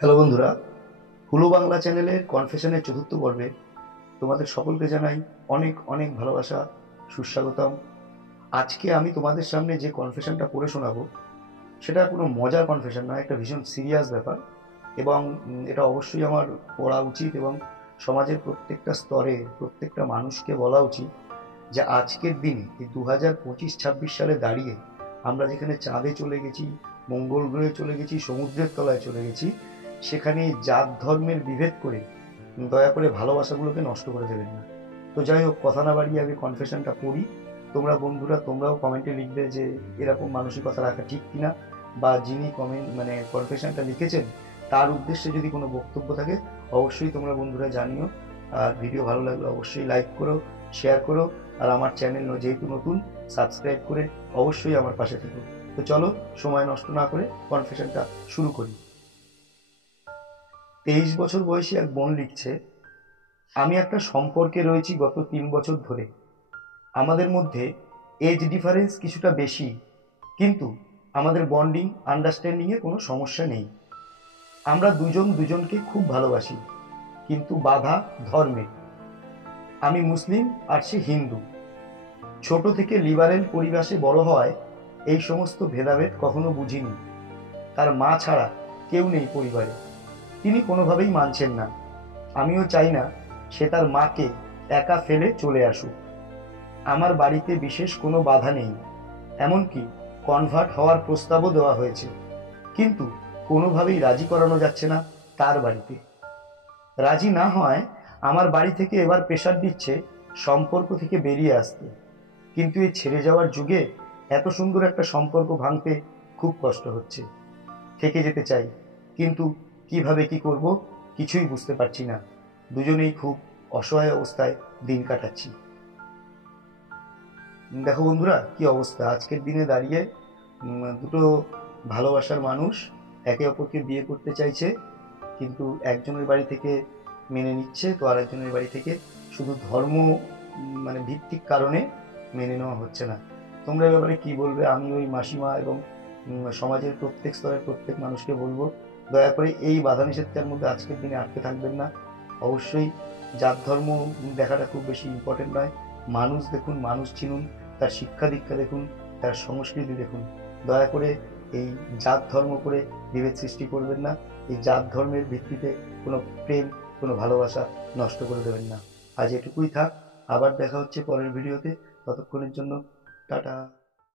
Hello বন্ধুরা, হুলো বাংলা চ্যানেলের কনফেশনের চতুর্থ পর্বে তোমাদের সকলকে জানাই অনেক অনেক ভালোবাসা, সুস্বাগতম। আজকে আমি তোমাদের সামনে যে কনফেশনটা পড়ে শোনাবো সেটা কোনো মজার কনফেশন নয়, একটা ভীষণ সিরিয়াস ব্যাপার। এবং এটা অবশ্যই আমার পড়া উচিত এবং সমাজের প্রত্যেকটা স্তরে প্রত্যেকটা মানুষকে বলা উচিত যে আজকের দিনে এই 2025-26 সালে দাঁড়িয়ে আমরা যেখানে চাঁদে চলে গেছি, মঙ্গল গ্রহে চলে গেছি, সমুদ্রের তলায় চলে গেছি, সেখানে জাত ধর্মের বিভেদ করে দয়া করে ভালোবাসাগুলোকে নষ্ট করে দেবেন না। তো যাই হোক, কথা না বাড়িয়ে আগে কনফেশনটা পড়ি। তোমরা বন্ধুরা তোমরাও কমেন্টে লিখবে যে এরকম মানসিকতা রাখা ঠিক কিনা, বা যিনি কনফেশনটা লিখেছেন তার উদ্দেশ্যে যদি কোনো বক্তব্য থাকে অবশ্যই তোমরা বন্ধুরা জানিও। আর ভিডিও ভালো লাগলে অবশ্যই লাইক করো, শেয়ার করো। আর আমার চ্যানেল যেহেতু নতুন, সাবস্ক্রাইব করে অবশ্যই আমার পাশে থেকো। তো চলো, সময় নষ্ট না করে কনফেশনটা শুরু করি। 23 বছর বয়সী এক বোন লিখছে, আমি একটা সম্পর্কে রয়েছি গত 3 বছর ধরে। আমাদের মধ্যে এজ ডিফারেন্স কিছুটা বেশি, কিন্তু আমাদের বন্ডিং আন্ডারস্ট্যান্ডিংয়ে কোনো সমস্যা নেই। আমরা দুজন দুজনকে খুব ভালোবাসি, কিন্তু বাধা ধর্মে। আমি মুসলিম আর সে হিন্দু। ছোট থেকে লিবারেল পরিবেশে বড় হওয়ায় এই সমস্ত ভেদাভেদ কখনো বুঝিনি। তার মা ছাড়া কেউ নেই পরিবারে, তিনি কোনোভাবেই মানছেন না। আমিও চাই না সে তার মাকে একা ফেলে চলে আসুক। আমার বাড়িতে বিশেষ কোনো বাধা নেই, এমনকি কনভার্ট হওয়ার প্রস্তাবও দেওয়া হয়েছে, কিন্তু কোনোভাবেই রাজি করানো যাচ্ছে না তার বাড়িতে। রাজি না হয় আমার বাড়ি থেকে এবার প্রেশার দিচ্ছে সম্পর্ক থেকে বেরিয়ে আসতে। কিন্তু এই ছেড়ে যাওয়ার যুগে এত সুন্দর একটা সম্পর্ক ভাঙতে খুব কষ্ট হচ্ছে। থেকে যেতে চাই, কিন্তু কিভাবে কি করব কিছুই বুঝতে পারছি না। দুজনেই খুব অসহায় অবস্থায় দিন কাটাচ্ছি। দেখো বন্ধুরা, কি অবস্থা আজকের দিনে দাঁড়িয়ে। দুটো ভালোবাসার মানুষ একে অপরকে বিয়ে করতে চাইছে, কিন্তু একজনের বাড়ি থেকে মেনে নিচ্ছে, তো আরেকজনের বাড়ি থেকে শুধু ধর্ম ভিত্তিক কারণে মেনে নেওয়া হচ্ছে না। তোমরা এ ব্যাপারে কি বলবে? আমি ওই মাসিমা এবং সমাজের প্রত্যেক স্তরের প্রত্যেক মানুষকে বলবো, দয়া করে এই বাধা নিষেধটার মধ্যে আজকের দিনে আটকে থাকবেন না। অবশ্যই জাত ধর্ম দেখাটা খুব বেশি ইম্পর্টেন্ট নয়। মানুষ দেখুন, মানুষ চিনুন, তার শিক্ষা দীক্ষা দেখুন, তার সংস্কৃতি দেখুন। দয়া করে এই জাত ধর্ম করে বিভেদ সৃষ্টি করবেন না। এই জাত ধর্মের ভিত্তিতে কোনো প্রেম, কোনো ভালোবাসা নষ্ট করে দেবেন না। আজ এটুকুই থাক, আবার দেখা হচ্ছে পরের ভিডিওতে। ততক্ষণের জন্য টাটা।